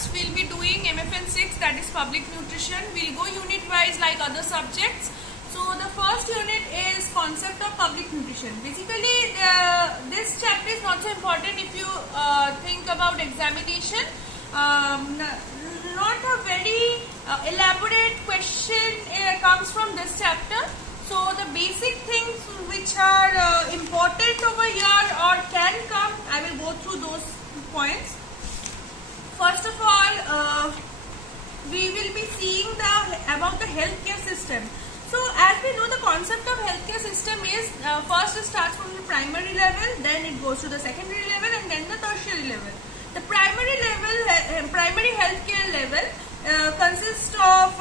first we'll be doing MFN 6, that is public nutrition. We'll go unit wise like other subjects. So the first unit is concept of public nutrition. Basically this chapter is not so important if you think about examination. Not a very elaborate question comes from this chapter. So the basic things which are important over here or can come, I will go through those points. First of all, we will be seeing about the healthcare system. So as we know, the concept of healthcare system is first it starts from the primary level, then it goes to the secondary level and then the tertiary level. The primary level, primary healthcare level consists of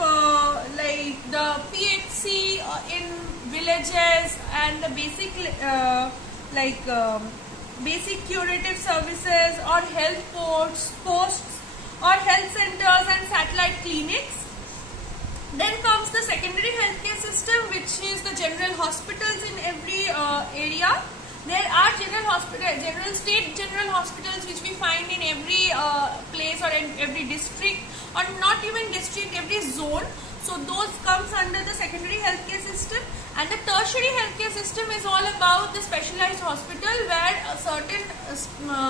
like the PHC in villages and the basic basic curative services or health posts or health centers and satellite clinics. Then comes the secondary healthcare system, which is the general hospitals in every area. There are state general hospitals which we find in every place or in every district, or not even district, every zone. So those comes under the secondary healthcare system. And the tertiary healthcare system is all about the specialized hospital where certain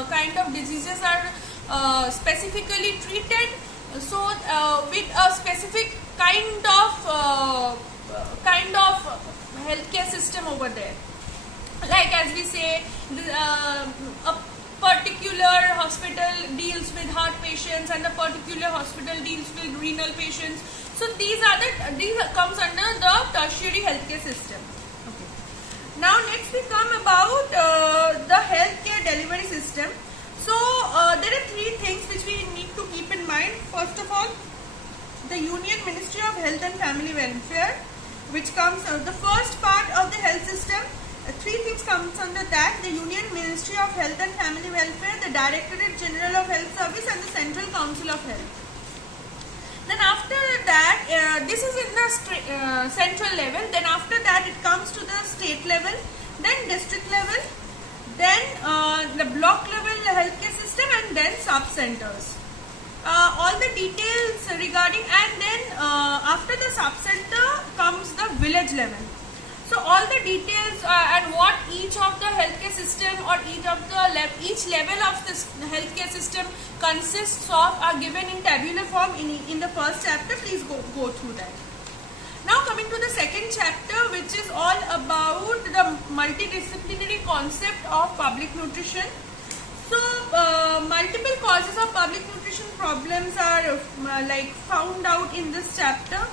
kind of diseases are specifically treated. So with a specific kind of healthcare system over there. Like as we say, a particular hospital deals with heart patients and a particular hospital deals with renal patients. So these comes under the tertiary healthcare system. Okay. Now next we come about the healthcare delivery system. So there are three things which we need to keep in mind. First of all, the Union Ministry of Health and Family Welfare, which comes the first part of the health system. Three things comes under that: the Union Ministry of Health and Family Welfare, the Directorate General of Health Service and the Central Council of Health. Then after that, this is in the central level. Then after that it comes to the state level, then district level, then the block level healthcare system, and then sub-centers. All the details regarding, and then after the sub-center comes the village level. So all the details and what each of the healthcare system or each level of this healthcare system consists of are given in tabular form in the first chapter. Please go through that. Now coming to the second chapter, which is all about the multidisciplinary concept of public nutrition. So multiple causes of public nutrition problems are found out in this chapter.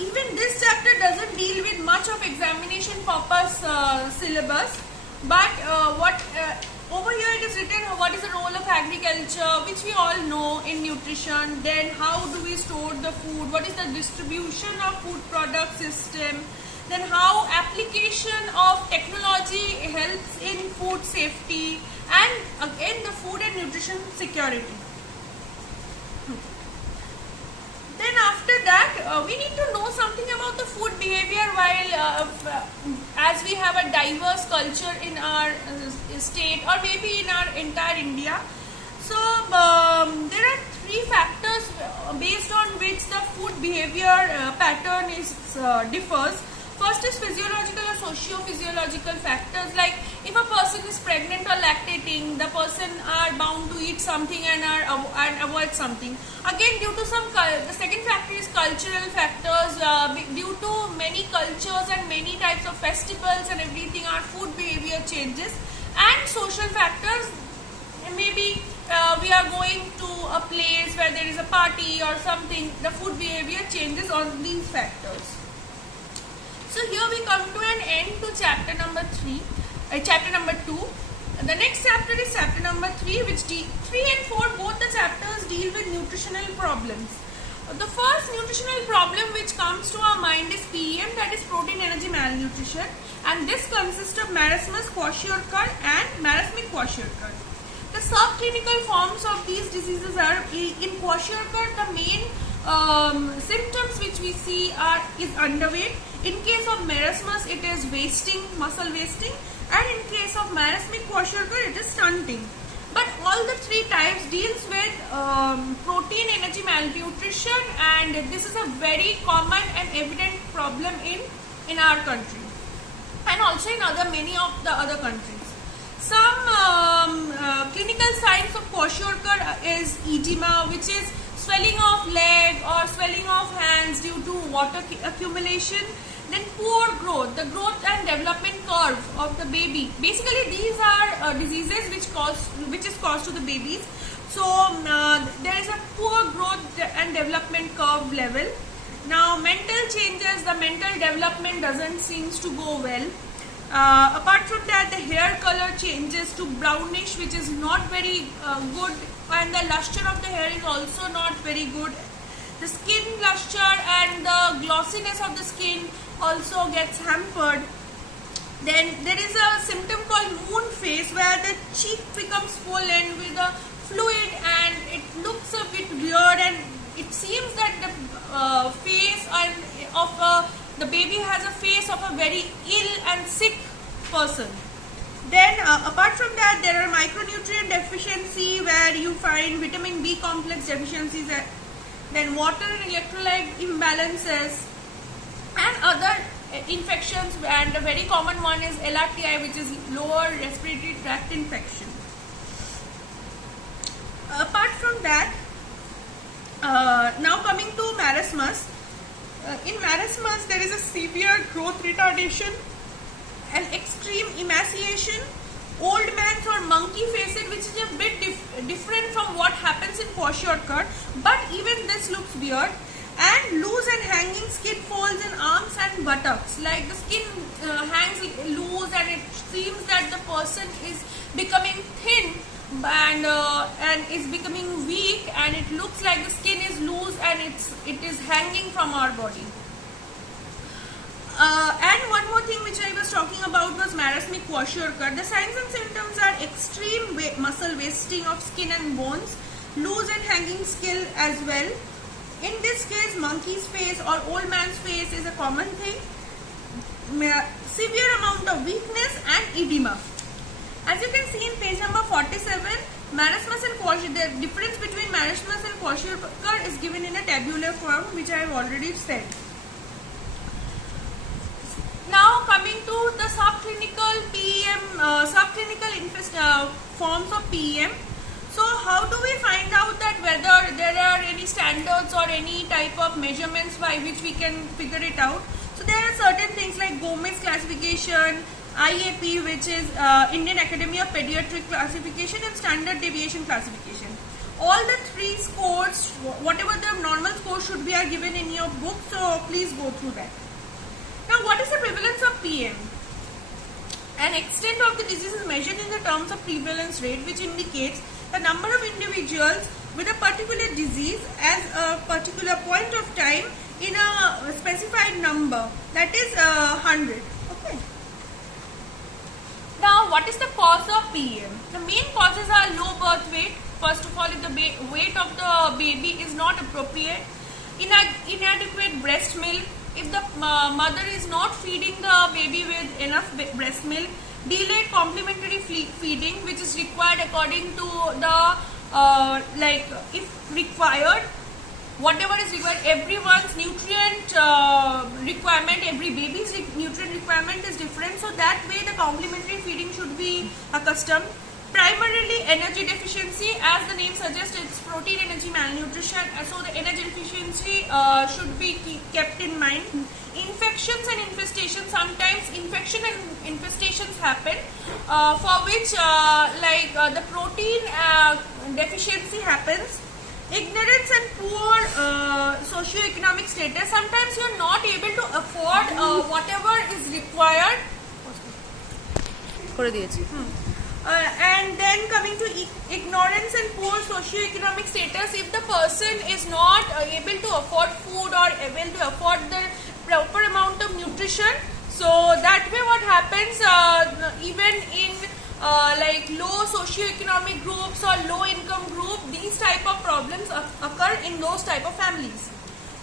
Even this chapter doesn't deal with much of examination purpose syllabus, but over here it is written what is the role of agriculture, which we all know in nutrition. Then how do we store the food, what is the distribution of food product system, then how application of technology helps in food safety, and again the food and nutrition security. Then after that, we need to know something about the food behavior while as we have a diverse culture in our state or maybe in our entire India. So there are three factors based on which the food behavior pattern differs. First is physiological or socio-physiological factors, like if a person is pregnant or lactating, the person are bound to eat something and avoid something. Again, due to the second factor is cultural factors. Due to many cultures and many types of festivals and everything, our food behavior changes. And social factors, maybe we are going to a place where there is a party or something, the food behavior changes on these factors. So here we come to an end to chapter number 2. The next chapter is chapter number 3, which 3 and 4, both the chapters deal with nutritional problems. The first nutritional problem which comes to our mind is PEM, that is protein energy malnutrition, and this consists of marasmus, kwashiorkor and marasmic kwashiorkor. The subclinical forms of these diseases are, in kwashiorkor, the main symptoms which we see is underweight. In case of marasmus, it is wasting, muscle wasting, and in case of marasmic kwashiorkor, it is stunting. But all the three types deals with protein energy malnutrition, and this is a very common and evident problem in our country and also in many of the other countries. Some clinical signs of kwashiorkor is edema, which is swelling of leg or swelling of hands due to water accumulation. Then poor growth, the growth and development curve of the baby. Basically, these are diseases which is caused to the babies. So there is a poor growth and development curve level. Now mental changes, the mental development doesn't seems to go well. Apart from that, the hair color changes to brownish, which is not very good, and the luster of the hair is also not very good. The skin luster and the glossiness of the skin also gets hampered. Then there is a symptom called moon face, where the cheek becomes swollen with a fluid and it looks a bit weird, and it seems that the face of the baby has a face of a very ill and sick person. Then apart from that, there are micronutrient deficiency, where you find vitamin B complex deficiencies, then water and electrolyte imbalances, and other infections, and a very common one is LRTI, which is lower respiratory tract infection. Apart from that, now coming to marasmus. In marasmus, there is a severe growth retardation and extreme emaciation, old man's or monkey faced, which is a bit different from what happens in kwashiorkor, but even this looks weird. And loose and hanging skin folds in arms and buttocks, like the skin hangs loose and it seems that the person is becoming thin and is becoming weak, and it looks like the skin is loose and it is hanging from our body. And one more thing which I was talking about was marasmic kwashiorkor. The signs and symptoms are extreme muscle wasting of skin and bones, loose and hanging skin as well. In this case, monkey's face or old man's face is a common thing. Severe amount of weakness and edema. As you can see in page number 47, marasmus and kwashiorkor, the difference between marasmus and kwashiorkor is given in a tabular form, which I have already said. Now coming to the subclinical PEM, forms of PEM. So how do we find out that whether there are any standards or any type of measurements by which we can figure it out? So there are certain things like Gomez classification, IAP, which is Indian Academy of Pediatric Classification, and standard deviation classification. All the three scores, whatever the normal scores should be, are given in your book, so please go through that. Now, what is the prevalence of PM? An extent of the disease is measured in the terms of prevalence rate, which indicates the number of individuals with a particular disease as a particular point of time in a specified number, that is 100. Okay. Now, what is the cause of PM? The main causes are low birth weight. First of all, if the weight of the baby is not appropriate, inadequate breast milk, if the mother is not feeding the baby with enough breast milk, delayed complementary feeding, which is required according to the if required, whatever is required, everyone's nutrient requirement, every baby's nutrient requirement is different, so that way the complementary feeding should be accustomed. Primarily energy deficiency, as the name suggests, it's protein energy malnutrition, so the energy deficiency should be kept in mind. Infections and infestations, sometimes infection and infestations happen, for which the protein deficiency happens. Ignorance and poor socio-economic status, sometimes you are not able to afford whatever is required. And then coming to ignorance and poor socio-economic status, if the person is not able to afford food or able to afford the proper amount of nutrition, so that way what happens, even in low socio-economic groups or low income group, these type of problems occur in those type of families.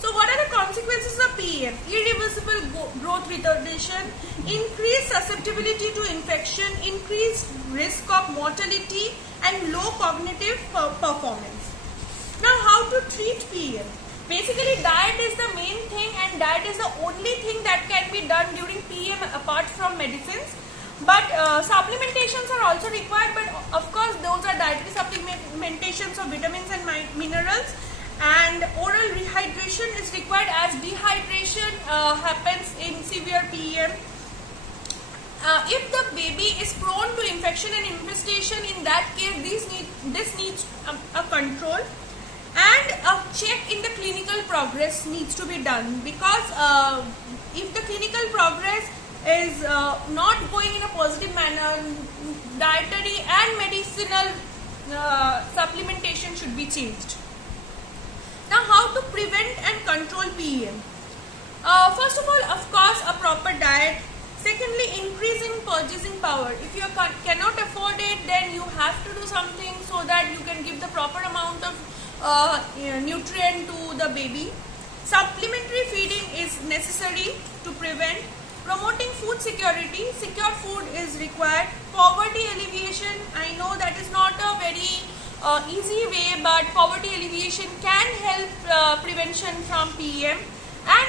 So what are the consequences of PEM? Irreversible growth retardation, increased susceptibility to infection, increased risk of mortality, and low cognitive performance. Now, how to treat PEM? Basically, diet is the main thing, and diet is the only thing that can be done during PEM apart from medicines. But supplementations are also required, but of course those are dietary supplementations of vitamins and minerals. And oral rehydration is required, as dehydration happens in severe PEM. If the baby is prone to infection and infestation, in that case this needs a control, and a check in the clinical progress needs to be done, because if the clinical progress is not going in a positive manner, dietary and medicinal supplementation should be changed. Now, how to prevent and control PEM? First of all, of course, a proper diet. Secondly, increase in purchasing power. If you cannot afford it, then you have to do something so that you can give the proper amount of nutrient to the baby. Supplementary feeding is necessary to prevent. Promoting food security. Secure food is required. Poverty alleviation. I know that is not a very easy way, but poverty alleviation can help prevention from PEM. And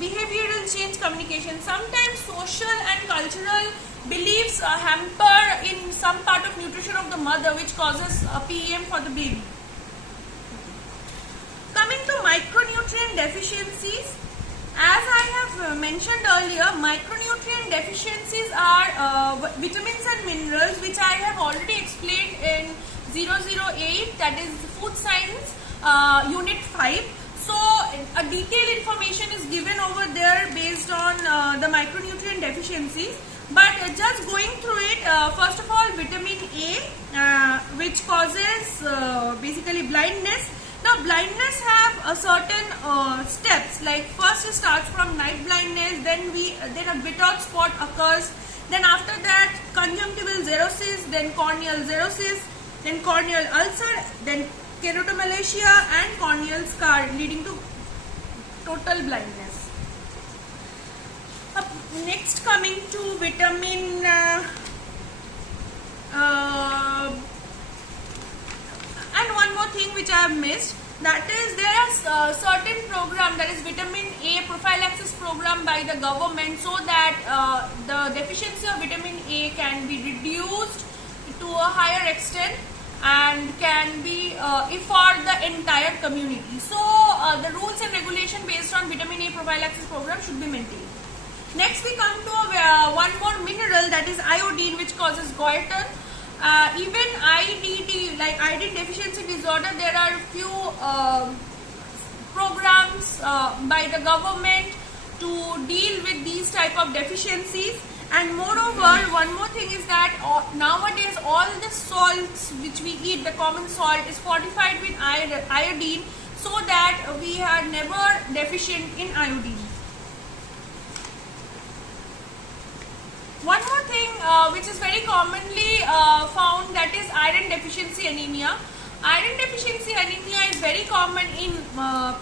behavioral change communication. Sometimes social and cultural beliefs hamper in some part of nutrition of the mother, which causes PEM for the baby. Coming to micronutrient deficiencies, as I have mentioned earlier, micronutrient deficiencies are vitamins and minerals, which I have already explained in 008, that is Food Science Unit 5. So a detailed information is given over there based on the micronutrient deficiencies. But just going through it, first of all, vitamin A, which causes basically blindness. Now, blindness have a certain steps. Like first, it starts from night blindness. Then a Bitot spot occurs. Then after that, conjunctival xerosis. Then corneal xerosis. Then corneal ulcer. Then keratomalacia and corneal scar, leading to total blindness. Next, coming to vitamin and one more thing which I have missed, that is there are certain program, that is vitamin A prophylaxis program by the government, so that the deficiency of vitamin A can be reduced to a higher extent and can be for the entire community. So the rules and regulation based on vitamin A prophylaxis program should be maintained. Next, we come to one more mineral, that is iodine, which causes goiter. Even IDD, like iodine deficiency disorder, there are few programs by the government to deal with these type of deficiencies. And moreover, one more thing is that nowadays all the salts which we eat, the common salt, is fortified with iodine, so that we are never deficient in iodine. One more thing which is very commonly found, that is iron deficiency anemia. Iron deficiency anemia is very common in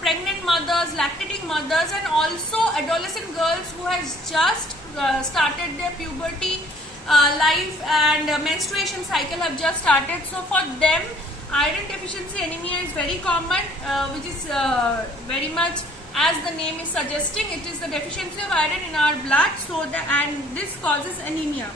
pregnant mothers, lactating mothers, and also adolescent girls who has just started their puberty life and menstruation cycle have just started. So for them, iron deficiency anemia is very common, which is very much, as the name is suggesting, it is the deficiency of iron in our blood, and this causes anemia.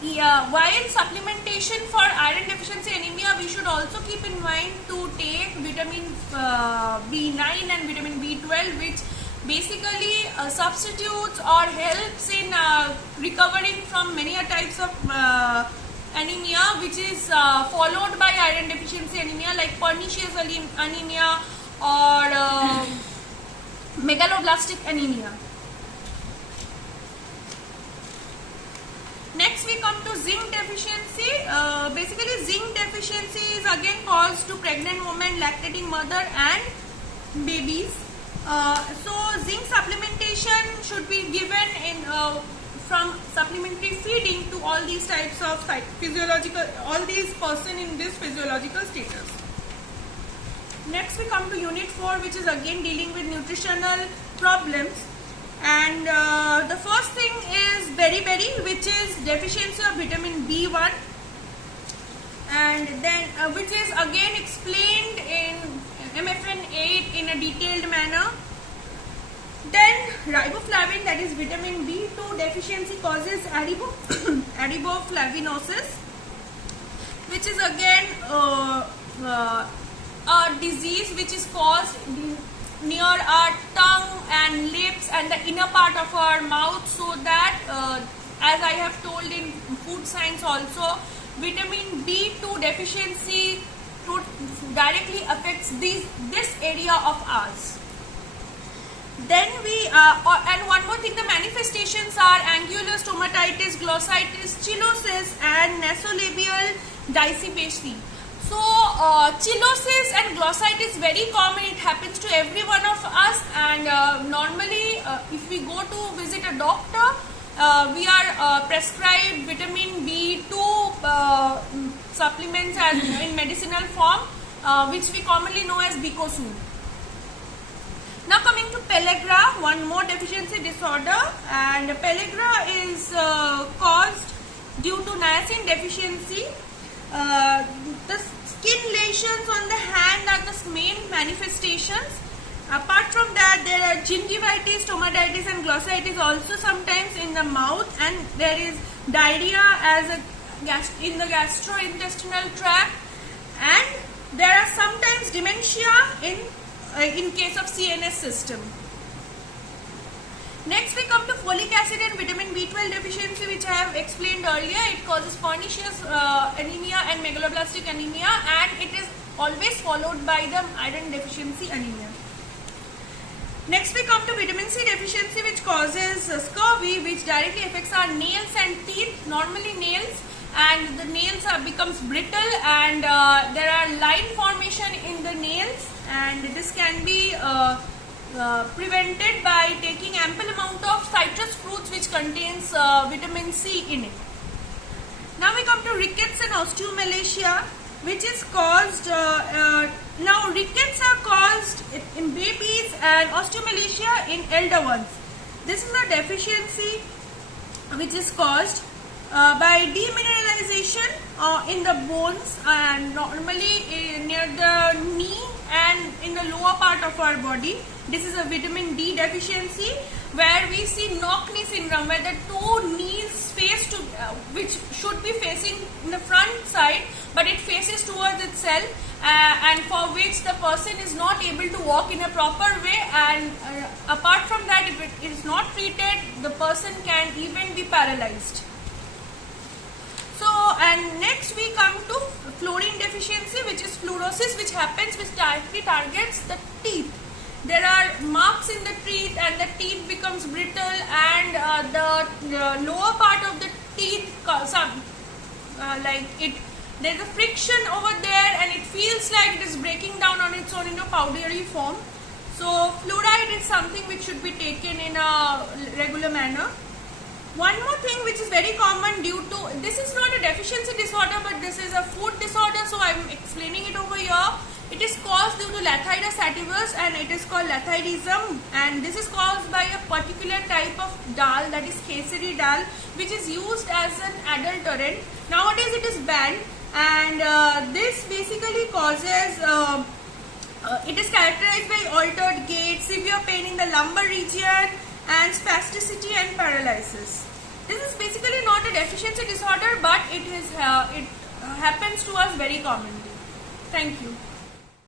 While supplementation for iron deficiency anemia, we should also keep in mind to take vitamin B9 and vitamin B12, which basically substitutes or helps in recovering from many types of anemia, which is followed by iron deficiency anemia, like pernicious anemia or megaloblastic anemia. Next, we come to zinc deficiency. Basically, zinc deficiency is again caused to pregnant women, lactating mother, and babies. So, zinc supplementation should be given in from supplementary feeding to all these types of physiological, all these person in this physiological status. Next we come to unit 4, which is again dealing with nutritional problems. And the first thing is beriberi, which is deficiency of vitamin B1, and then which is again explained in MFN 8 in a detailed manner. Then riboflavin, that is vitamin B2 deficiency, causes araboflavinosis, which is again a disease which is caused near our tongue and lips and the inner part of our mouth, so that as I have told in food science also, vitamin B2 deficiency directly affects this area of ours. Then we and one more thing, the manifestations are angular stomatitis, glossitis, chillosis and nasolabial dissipation. So chillosis and glossitis very common, it happens to every one of us, and normally if we go to visit a doctor, we are prescribed vitamin B2 supplements as in medicinal form, which we commonly know as Bicosune. Now coming to pellagra, one more deficiency disorder, and pellagra is caused due to niacin deficiency. The skin lesions on the hand are the main manifestations. Apart from that, there are gingivitis, stomatitis and glossitis also sometimes in the mouth, and there is diarrhea as in the gastrointestinal tract, and there are sometimes dementia in case of CNS system. Next we come to folic acid and vitamin B12 deficiency, which I have explained earlier. It causes pernicious anemia and megaloblastic anemia, and it is always followed by the iron deficiency anemia. Next we come to vitamin C deficiency, which causes scurvy, which directly affects our nails and teeth, normally nails, and the nails becomes brittle, and there are line formation in the nails, and this can be prevented by taking ample amount of citrus fruits which contains vitamin C in it. Now we come to rickets and osteomalacia, which is caused, now rickets are caused in babies and osteomalacia in elder ones. This is a deficiency which is caused by demineralization in the bones, and normally near the knee and in the lower part of our body. This is a vitamin D deficiency, where we see knock-knee syndrome, where the two knees face to which should be facing in the front side, but it faces towards itself, and for which the person is not able to walk in a proper way, and apart from that, if it is not treated, the person can even be paralyzed. So, and next we come to fluorine deficiency, which is fluorosis, which happens, which directly targets the teeth. There are marks in the teeth, and the teeth becomes brittle, and the lower part of the teeth, there's a friction over there, and it feels like it is breaking down on its own in a powdery form. So fluoride is something which should be taken in a regular manner. One more thing which is very common due to, this is not a deficiency disorder, but this is a food disorder, so I am explaining it over here. It is caused due to Lathyrus sativus, and it is called lathydism, and this is caused by a particular type of dal, that is kesari dal, which is used as an adulterant. Nowadays it is banned, and this basically causes, it is characterized by altered gait, severe pain in the lumbar region, and spasticity and paralysis. This is basically not a deficiency disorder, but it happens to us very commonly. Thank you.